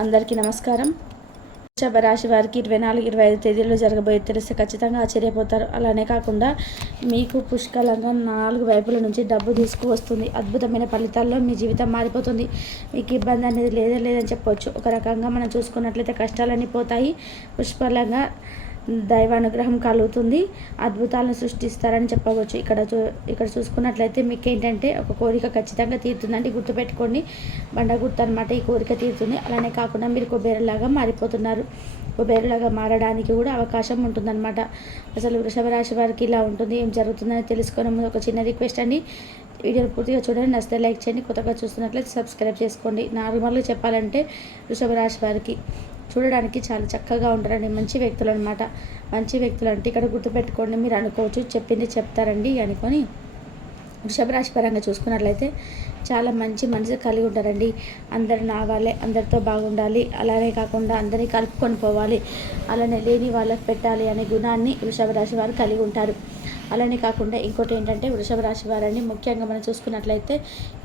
అందరికీ నమస్కారం. వృషభ రాశి వారికి 24-25 తేదీల్లో జరగబోయే తెలిస్తే ఖచ్చితంగా ఆశ్చర్యపోతారు. అలానే కాకుండా మీకు పుష్కలంగా 4 వైపుల నుంచి డబ్బు తీసుకువస్తుంది. అద్భుతమైన ఫలితాల్లో మీ జీవితం మారిపోతుంది. మీకు ఇబ్బంది అనేది లేదని చెప్పవచ్చు. ఒక రకంగా మనం చూసుకున్నట్లయితే కష్టాలన్నీ పోతాయి. పుష్కలంగా దైవానుగ్రహం కలుగుతుంది. అద్భుతాలను సృష్టిస్తారని చెప్పవచ్చు. ఇక్కడ చూసుకున్నట్లయితే మీకు ఏంటంటే ఒక కోరిక ఖచ్చితంగా తీరుతుందండి. గుర్తుపెట్టుకోండి, బండ గుర్తు అనమాట. ఈ కోరిక తీరుతుంది. అలానే కాకుండా మీరు కుబేరలాగా మారిపోతున్నారు. కుబేరలాగా మారడానికి కూడా అవకాశం ఉంటుందన్నమాట. అసలు వృషభ రాశి వారికి ఇలా ఉంటుంది. ఏం జరుగుతుందని తెలుసుకునే ముందు ఒక చిన్న రిక్వెస్ట్ అండి. వీడియోని పూర్తిగా చూడండి. నచ్చితే లైక్ చేయండి. కొత్తగా చూస్తున్నట్లయితే సబ్స్క్రైబ్ చేసుకోండి. నార్మల్గా చెప్పాలంటే వృషభ రాశి వారికి చూడడానికి చాలా చక్కగా ఉంటారండి. మంచి వ్యక్తులు అనమాట. మంచి వ్యక్తులు అంటే ఇక్కడ గుర్తుపెట్టుకోండి. మీరు అనుకోవచ్చు చెప్పింది చెప్తారండి అనుకొని. వృషభ రాశి పరంగా చూసుకున్నట్లయితే చాలా మంచి మనసు కలిగి ఉంటారండి. అందరు నా వాళ్ళే, అందరితో బాగుండాలి, అలానే కాకుండా అందరినీ కలుపుకొని పోవాలి, అలానే లేని వాళ్ళకి పెట్టాలి అనే గుణాన్ని వృషభ రాశి వారు కలిగి ఉంటారు. అలానే కాకుండా ఇంకోటి ఏంటంటే వృషభ రాశి వారండి ముఖ్యంగా మనం చూసుకున్నట్లయితే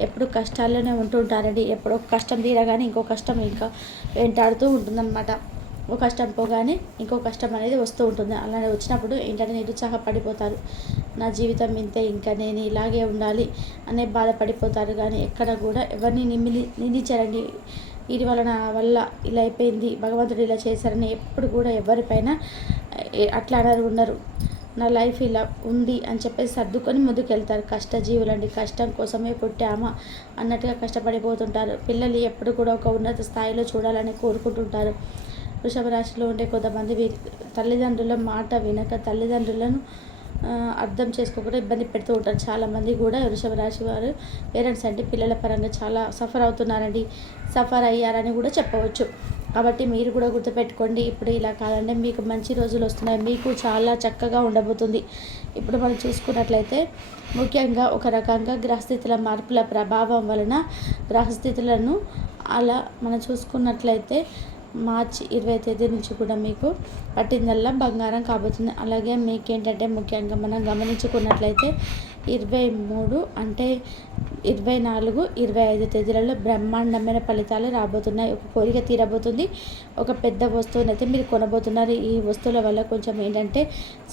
ఎప్పుడు కష్టాల్లోనే ఉంటూ ఉంటారండి. ఎప్పుడో కష్టం తీరగానే ఇంకో కష్టం ఇంకా వెంటాడుతూ ఉంటుందన్నమాట. ఒక కష్టం పోగానే ఇంకో కష్టం అనేది వస్తూ ఉంటుంది. అలానే వచ్చినప్పుడు ఏంటంటే నిరుత్సాహపడిపోతారు. నా జీవితం ఇంతే, ఇంకా నేను ఇలాగే ఉండాలి అనే బాధపడిపోతారు. కానీ ఎక్కడ కూడా ఎవరిని నిందించారండి. వీరి వల్ల నా వల్ల ఇలా అయిపోయింది, భగవంతుడు ఇలా చేశారని ఎప్పుడు కూడా ఎవరిపైన అట్లా ఉండరు. నా లైఫ్ ఇలా ఉంది అని చెప్పేసి సర్దుకొని ముందుకెళ్తారు. కష్టజీవులండి. కష్టం కోసమే పుట్టామా అన్నట్టుగా కష్టపడిపోతుంటారు. పిల్లలు ఎప్పుడు కూడా ఒక ఉన్నత స్థాయిలో చూడాలని కోరుకుంటుంటారు. వృషభ రాశిలో ఉండే కొంతమంది తల్లిదండ్రుల మాట వినక తల్లిదండ్రులను అర్థం చేసుకోకుండా ఇబ్బంది పెడుతూ ఉంటారు. చాలామంది కూడా వృషభ రాశి వారు పేరెంట్స్ అంటే పిల్లల పరంగా చాలా సఫర్ అవుతున్నారండి. సఫర్ అయ్యారని కూడా చెప్పవచ్చు. కాబట్టి మీరు కూడా గుర్తుపెట్టుకోండి, ఇప్పుడు ఇలా కాదంటే మీకు మంచి రోజులు వస్తున్నాయి. మీకు చాలా చక్కగా ఉండబోతుంది. ఇప్పుడు మనం చూసుకున్నట్లయితే ముఖ్యంగా ఒక రకంగా గ్రహస్థితుల మార్పుల ప్రభావం వలన గ్రహస్థితులను అలా మనం చూసుకున్నట్లయితే మార్చి 20 తేదీ నుంచి కూడా మీకు పట్టిందల్లా బంగారం కాబోతుంది. అలాగే మీకేంటంటే ముఖ్యంగా మనం గమనించుకున్నట్లయితే 23 అంటే 24, 25 తేదీలలో బ్రహ్మాండమైన ఫలితాలు రాబోతున్నాయి. ఒక కోరిక తీరబోతుంది. ఒక పెద్ద వస్తువునైతే మీరు కొనబోతున్నారు. ఈ వస్తువుల వల్ల కొంచెం ఏంటంటే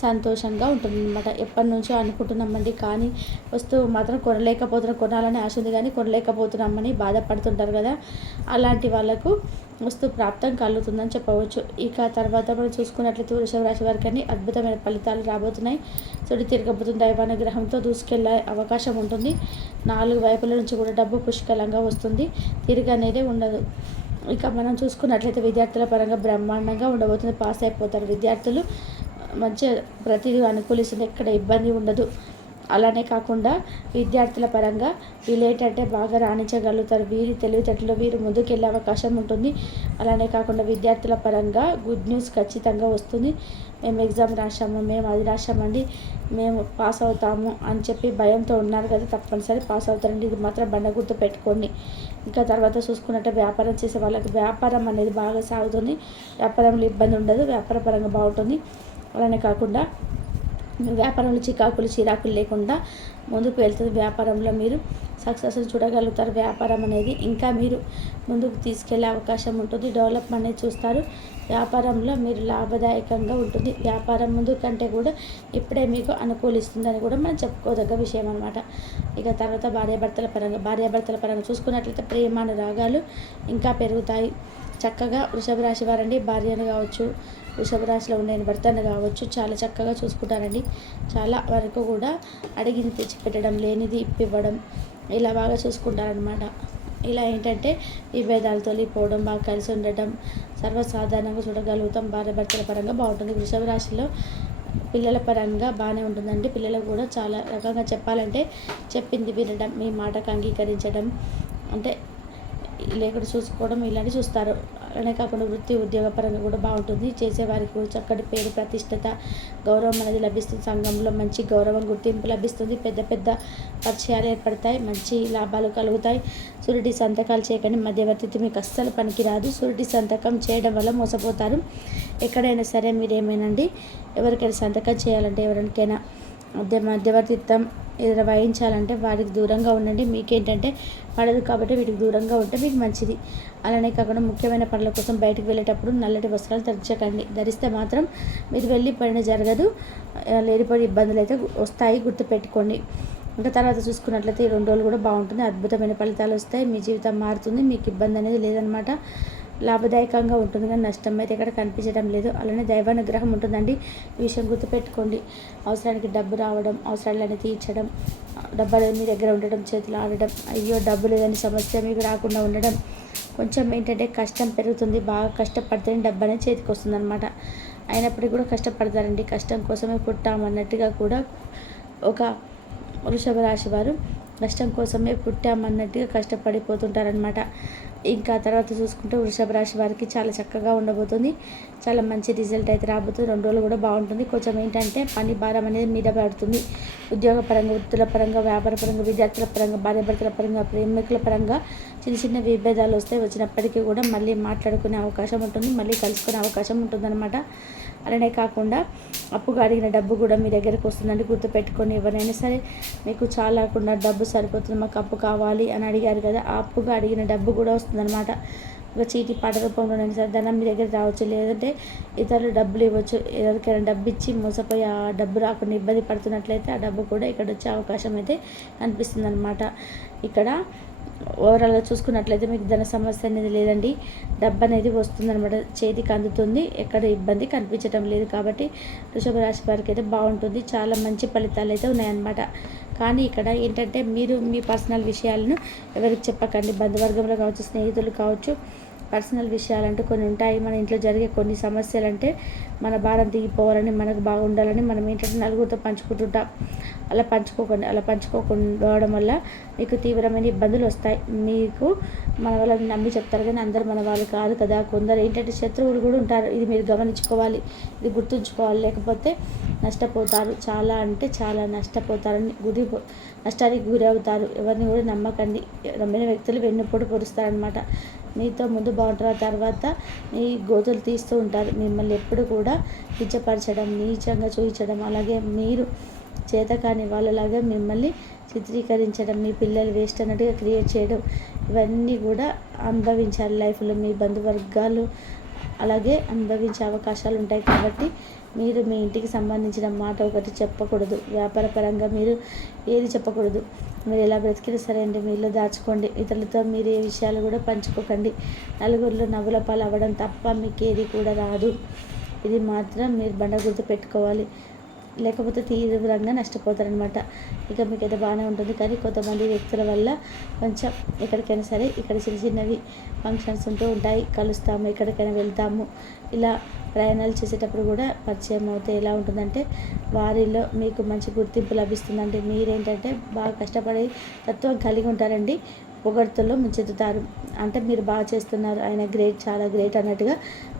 సంతోషంగా ఉంటుందన్నమాట. ఎప్పటి నుంచో అనుకుంటున్నామండి, కానీ వస్తువు మాత్రం కొనలేకపోతున్నాం. కొనాలని ఆశ ఉంది కానీ కొనలేకపోతున్నామని బాధపడుతుంటారు కదా. అలాంటి వాళ్ళకు వస్తువు ప్రాప్తం కలుగుతుందని చెప్పవచ్చు. ఇక తర్వాత మనం చూసుకున్నట్లయితే వృషభ రాశి వారికి అద్భుతమైన ఫలితాలు రాబోతున్నాయి. సుడి తిరగబోతుంది. దైవానుగ్రహంతో దూసుకెళ్లే అవకాశం ఉంటుంది. 4 వైపుల నుంచి కూడా డబ్బు పుష్కలంగా వస్తుంది. తిరిగి అనేది ఉండదు. ఇక మనం చూసుకున్నట్లయితే విద్యార్థుల పరంగా బ్రహ్మాండంగా ఉండబోతుంది. పాస్ అయిపోతారు విద్యార్థులు. మంచిగా ప్రతిదీ అనుకూలిస్తుంది. ఎక్కడ ఇబ్బంది ఉండదు. అలానే కాకుండా విద్యార్థుల పరంగా వీళ్ళేంటంటే బాగా రాణించగలుగుతారు. వీరి తెలివితేటలో వీరు ముందుకెళ్ళే అవకాశం ఉంటుంది. అలానే కాకుండా విద్యార్థుల పరంగా గుడ్ న్యూస్ ఖచ్చితంగా వస్తుంది. మేము ఎగ్జామ్ రాసాము, మేము అది రాసామండి, మేము పాస్ అవుతాము అని చెప్పి భయంతో ఉన్నారు కదా, తప్పనిసరి పాస్ అవుతారండి. ఇది మాత్రం బండ గుర్తు పెట్టుకోండి. ఇంకా తర్వాత చూసుకున్నట్టే వ్యాపారం చేసే వాళ్ళకి వ్యాపారం అనేది బాగా సాగుతుంది. వ్యాపారంలో ఇబ్బంది ఉండదు. వ్యాపార పరంగా బాగుంటుంది. అలానే కాకుండా వ్యాపారంలో చిరాకులు లేకుండా ముందుకు వెళ్తుంది. వ్యాపారంలో మీరు సక్సెస్ చూడగలుగుతారు. వ్యాపారం అనేది ఇంకా మీరు ముందుకు తీసుకెళ్లే అవకాశం ఉంటుంది. డెవలప్మెంట్ అనేది చూస్తారు. వ్యాపారంలో మీరు లాభదాయకంగా ఉంటుంది. వ్యాపారం ముందు కంటే కూడా ఇప్పుడే మీకు అనుకూలిస్తుందని కూడా మనం చెప్పుకోదగ్గ విషయం అనమాట. ఇక తర్వాత భార్యాభర్తల పరంగా చూసుకున్నట్లయితే ప్రేమానురాగాలు ఇంకా పెరుగుతాయి. చక్కగా వృషభ రాశి వారండి భార్యను కావచ్చు, వృషభ రాశిలో ఉండే భర్తను కావచ్చు చాలా చక్కగా చూసుకుంటారండి. చాలా వరకు కూడా అడిగింది తెచ్చిపెట్టడం, లేనిది ఇప్పివ్వడం, ఇలా బాగా చూసుకుంటారనమాట. ఇలా ఏంటంటే విభేదాలు తొలిపోవడం, బాగా కలిసి ఉండటం సర్వసాధారణంగా చూడగలుగుతాం. భార్యాభర్తల పరంగా బాగుంటుంది. వృషభ రాశిలో పిల్లల పరంగా బాగానే ఉంటుందండి. పిల్లలకు కూడా చాలా రకంగా చెప్పాలంటే చెప్పింది వినడం, మీ మాటకు అంగీకరించడం, అంటే లేకుండా చూసుకోవడం ఇలాంటివి చూస్తారు. అలానే కాకుండా వృత్తి ఉద్యోగ పరంగా కూడా బాగుంటుంది. చేసేవారికి చక్కటి పేరు ప్రతిష్టత గౌరవం అనేది లభిస్తుంది. సంఘంలో మంచి గౌరవం గుర్తింపు లభిస్తుంది. పెద్ద పెద్ద పరిచయాలు ఏర్పడతాయి. మంచి లాభాలు కలుగుతాయి. సురిటి సంతకాలు చేయకండి. మధ్యవర్తిత్వం మీకు అస్సలు పనికిరాదు. సురిటి సంతకం చేయడం వల్ల మోసపోతారు. ఎక్కడైనా సరే మీరేమేనండి ఎవరికైనా సంతకం చేయాలంటే ఎవరికైనా మధ్యవర్తిత్వం ఏదైనా వహించాలంటే వాటికి దూరంగా ఉండండి. మీకేంటంటే పడదు కాబట్టి వీటికి దూరంగా ఉంటే మీకు మంచిది. అలానే కాకుండా ముఖ్యమైన పనుల కోసం బయటకు వెళ్ళేటప్పుడు నల్లటి వస్త్రాలు ధరిస్తే మాత్రం మీరు వెళ్ళి పడిన జరగదు, లేనిపోయిన ఇబ్బందులు అయితే వస్తాయి, గుర్తుపెట్టుకోండి. ఇంకా తర్వాత చూసుకున్నట్లయితే ఈ 2 రోజులు కూడా బాగుంటుంది, అద్భుతమైన ఫలితాలు వస్తాయి, మీ జీవితం మారుతుంది, మీకు ఇబ్బంది అనేది లేదనమాట. లాభదాయకంగా ఉంటుంది కానీ నష్టం అయితే ఇక్కడ కనిపించడం లేదు. అలానే దైవానుగ్రహం ఉంటుందండి, ఈ విషయం గుర్తుపెట్టుకోండి. అవసరానికి డబ్బు రావడం, అవసరాలని తీర్చడం, డబ్బు అనేది మీ దగ్గర ఉండడం, చేతులు ఆడడం, అయ్యో డబ్బు లేదని సమస్య మీకు రాకుండా ఉండడం, కొంచెం ఏంటంటే కష్టం పెరుగుతుంది, బాగా కష్టపడితేనే డబ్బు అనేది చేతికి వస్తుంది అనమాట. అయినప్పటికీ కూడా కష్టపడతారండి, కష్టం కోసమే పుట్టామన్నట్టుగా కూడా ఒక వృషభ రాశి వారు కష్టం కోసమే పుట్టామన్నట్టుగా కష్టపడిపోతుంటారనమాట. ఇంకా తర్వాత చూసుకుంటే వృషభ రాశి వారికి చాలా చక్కగా ఉండబోతుంది, చాలా మంచి రిజల్ట్ అయితే రాబోతుంది. 2 రోజులు కూడా బాగుంటుంది. కొంచెం ఏంటంటే పని భారం అనేది మీద పడుతుంది. ఉద్యోగపరంగా, వృత్తుల పరంగా, వ్యాపార పరంగా, విద్యార్థుల పరంగా, భార్యాభర్తల పరంగా, ప్రేమికుల పరంగా చిన్న చిన్న విభేదాలు వచ్చినప్పటికీ కూడా మళ్ళీ మాట్లాడుకునే అవకాశం ఉంటుంది, మళ్ళీ కలుసుకునే అవకాశం ఉంటుందన్నమాట. అలానే కాకుండా అప్పుగా అడిగిన డబ్బు కూడా మీ దగ్గరకు వస్తుందండి, గుర్తుపెట్టుకొని. ఎవరైనా సరే మీకు చాలకుండా డబ్బు సరిపోతుంది, మాకు అప్పు కావాలి అని అడిగారు కదా, ఆ అప్పుగా అడిగిన డబ్బు కూడా వస్తుందన్నమాట. ఒక చీటీ పాట రూపంలోనైనా సరే ధనం మీ దగ్గర రావచ్చు, లేదంటే ఇతరులు డబ్బులు ఇవ్వచ్చు. ఎవరికైనా డబ్బు ఇచ్చి మోసపోయి ఆ డబ్బు రాకుండా ఇబ్బంది పడుతున్నట్లయితే ఆ డబ్బు కూడా ఇక్కడ వచ్చే అవకాశం అయితే కనిపిస్తుంది అనమాట. ఇక్కడ ఓవరాల్గా చూసుకున్నట్లయితే మీకు ధన సమస్య అనేది లేదండి, డబ్బు అనేది వస్తుందన్నమాట, చేతికి అందుతుంది, ఎక్కడ ఇబ్బంది కనిపించడం లేదు. కాబట్టి వృషభ రాశి వారికి అయితే బాగుంటుంది, చాలా మంచి ఫలితాలు అయితే ఉన్నాయన్నమాట. కానీ ఇక్కడ ఏంటంటే మీరు మీ పర్సనల్ విషయాలను ఎవరికి చెప్పకండి. బంధువర్గంలో కావచ్చు, స్నేహితులు కావచ్చు, పర్సనల్ విషయాలంటూ కొన్ని ఉంటాయి. మన ఇంట్లో జరిగే కొన్ని సమస్యలు అంటే మన భారం దిగిపోవాలని, మనకు బాగుండాలని మనం ఏంటంటే నలుగురితో పంచుకుంటుంటాం. అలా పంచుకోకుండా వల్ల మీకు తీవ్రమైన ఇబ్బందులు వస్తాయి. మీకు మన వాళ్ళని నమ్మి చెప్తారు కానీ అందరూ మన వాళ్ళు కాదు కదా. కొందరు ఏంటంటే శత్రువులు కూడా ఉంటారు, ఇది మీరు గమనించుకోవాలి, ఇది గుర్తుంచుకోవాలి. లేకపోతే నష్టపోతారు, చాలా అంటే చాలా నష్టపోతారని నష్టానికి గురి అవుతారు. ఎవరిని కూడా నమ్మకండి, నమ్మిన వ్యక్తులు వెన్నుపోటు పొరుస్తారనమాట. మీతో ముందు బాగుంటారు, తర్వాత మీ గోతులు తీస్తూ ఉంటారు. మిమ్మల్ని ఎప్పుడు కూడా కించపరచడం, నీచంగా చూపించడం, అలాగే మీరు చేతకాని వాళ్ళలాగా మిమ్మల్ని చిత్రీకరించడం, మీ పిల్లలు వేస్ట్ అన్నట్టుగా క్రియేట్ చేయడం, ఇవన్నీ కూడా అనుభవించాలి లైఫ్లో. మీ బంధువర్గాలు అలాగే అనుభవించే అవకాశాలు ఉంటాయి. కాబట్టి మీరు మీ ఇంటికి సంబంధించిన మాట ఒకటి చెప్పకూడదు, వ్యాపార పరంగా మీరు ఏది చెప్పకూడదు. మీరు ఎలా బ్రతికినా సరే అండి, మీ ఇల్లు దాచుకోండి, ఇతరులతో మీరు ఏ విషయాలు కూడా పంచుకోకండి. నలుగురిలో నవ్వుల పాలు అవ్వడం తప్ప మీకు ఏది కూడా రాదు. ఇది మాత్రం మీరు బండ గుర్తు పెట్టుకోవాలి, లేకపోతే తీవ్రంగా నష్టపోతారనమాట. ఇక మీకైతే బాగానే ఉంటుంది. కానీ కొంతమంది వ్యక్తుల వల్ల కొంచెం ఎక్కడికైనా సరే, ఇక్కడ చిన్న చిన్నవి ఫంక్షన్స్ ఉంటూ ఉంటాయి, కలుస్తాము, ఎక్కడికైనా వెళ్తాము, ఇలా ప్రయాణాలు చేసేటప్పుడు కూడా పరిచయం అవుతే ఎలా ఉంటుందంటే వారిలో మీకు మంచి గుర్తింపు లభిస్తుందండి. మీరేంటంటే బాగా కష్టపడే తత్వం కలిగి ఉంటారండి, పొగడ్తల్లో ముంచెత్తుతారు. అంటే మీరు బాగా చేస్తున్నారు, ఆయన గ్రేట్, చాలా గ్రేట్ అన్నట్టుగా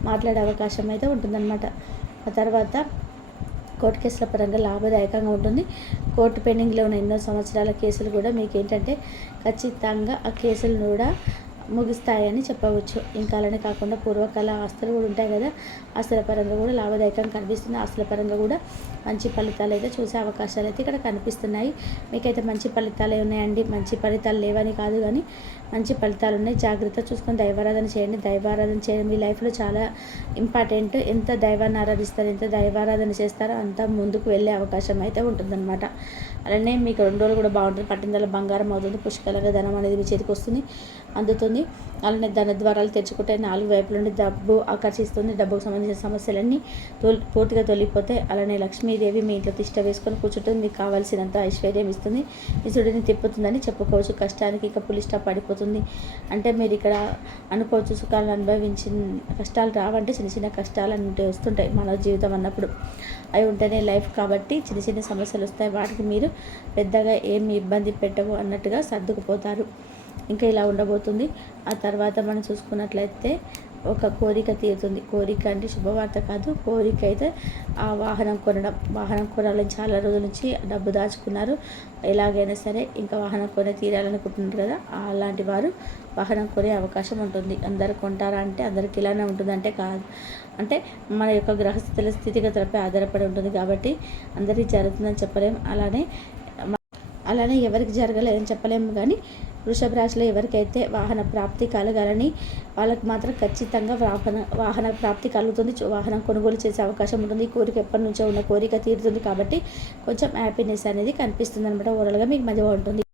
మాట్లాడే అవకాశం అయితే ఉంటుందన్నమాట. ఆ తర్వాత కోర్టు కేసుల పరంగా లాభదాయకంగా ఉంటుంది. కోర్టు పెండింగ్లో ఉన్న ఎన్నో సంవత్సరాల కేసులు కూడా మీకు ఏంటంటే ఖచ్చితంగా ఆ కేసులు కూడా ముగిస్తాయని చెప్పవచ్చు. ఇంకా అలానే కాకుండా పూర్వకాల ఆస్తులు కూడా ఉంటాయి కదా, ఆస్తుల పరంగా కూడా లాభదాయకంగా కనిపిస్తుంది. ఆస్తుల పరంగా కూడా మంచి ఫలితాలు అయితే చూసే అవకాశాలు అయితే ఇక్కడ కనిపిస్తున్నాయి. మీకైతే మంచి ఫలితాలే ఉన్నాయండి, మంచి ఫలితాలు లేవని కాదు కానీ మంచి ఫలితాలు ఉన్నాయి. జాగ్రత్త చూసుకొని దైవారాధన చేయండి. దైవారాధన చేయడం మీ లైఫ్లో చాలా ఇంపార్టెంట్. ఎంత దైవాన్ని ఆరాధిస్తారో, ఎంత దైవారాధన చేస్తారో అంత ముందుకు వెళ్ళే అవకాశం అయితే ఉంటుందన్నమాట. అలానే మీకు 2 రోజులు కూడా బాగుంటుంది. పట్టిందల బంగారం అవుతుంది, పుష్కలంగా ధనం అనేది మీ చేతికి వస్తుంది, అందుతుంది. అలానే ధన ద్వారాలు తెచ్చుకుంటే 4 వైపుల నుండి డబ్బు ఆకర్షిస్తుంది. డబ్బుకు సంబంధించిన సమస్యలన్నీ పూర్తిగా తొలగిపోతే, అలానే లక్ష్మీదేవి మీ ఇంట్లో తిష్ట వేసుకొని కూర్చుంటుంది, మీకు కావాల్సినంత ఐశ్వర్యం ఇస్తుంది, ఇసుడిని తిప్పుతుందని చెప్పుకోవచ్చు. కష్టానికి ఇక పులి స్టాప్ పడిపోతుంది. అంటే మీరు ఇక్కడ అనుకోవచ్చు సుఖాలను అనుభవించిన కష్టాలు రావంటే చిన్న చిన్న కష్టాలు అంటే వస్తుంటాయి మన జీవితం అన్నప్పుడు, అవి ఉంటేనే లైఫ్. కాబట్టి చిన్న చిన్న సమస్యలు వస్తాయి, వాటికి మీరు పెద్దగా ఏమి ఇబ్బంది పెట్టవు అన్నట్టుగా సర్దుకుపోతారు. ఇంకా ఇలా ఉండబోతుంది. ఆ తర్వాత మనం చూసుకున్నట్లయితే ఒక కోరిక తీరుతుంది. కోరిక అంటే శుభవార్త కాదు, కోరిక అయితే ఆ వాహనం కొనడం. వాహనం కొనాలని చాలా రోజుల నుంచి డబ్బు దాచుకున్నారు. ఎలాగైనా సరే ఇంకా వాహనం కొని తీరాలనుకుంటున్నారు కదా, అలాంటి వారు వాహనం కొనే అవకాశం ఉంటుంది. అందరు కొంటారా అంటే అందరికి ఇలానే ఉంటుంది అంటే కాదు. అంటే మన యొక్క గ్రహస్థితుల స్థితిగతులపై ఆధారపడి ఉంటుంది కాబట్టి అందరికీ జరుగుతుందని చెప్పలేము. అలానే ఎవరికి జరగలేదని చెప్పలేము. కానీ వృషభ రాశిలో ఎవరికైతే వాహన ప్రాప్తి కలగాలని వాళ్ళకి మాత్రం ఖచ్చితంగా వాహన ప్రాప్తి కలుగుతుంది. వాహనం కొనుగోలు చేసే అవకాశం ఉంటుంది. ఈ కోరిక ఎప్పటి నుంచో ఉన్న కోరిక తీరుతుంది కాబట్టి కొంచెం హ్యాపీనెస్ అనేది కనిపిస్తుంది అనమాట. ఓవరాల్గా మీకు మంచిగా ఉంటుంది.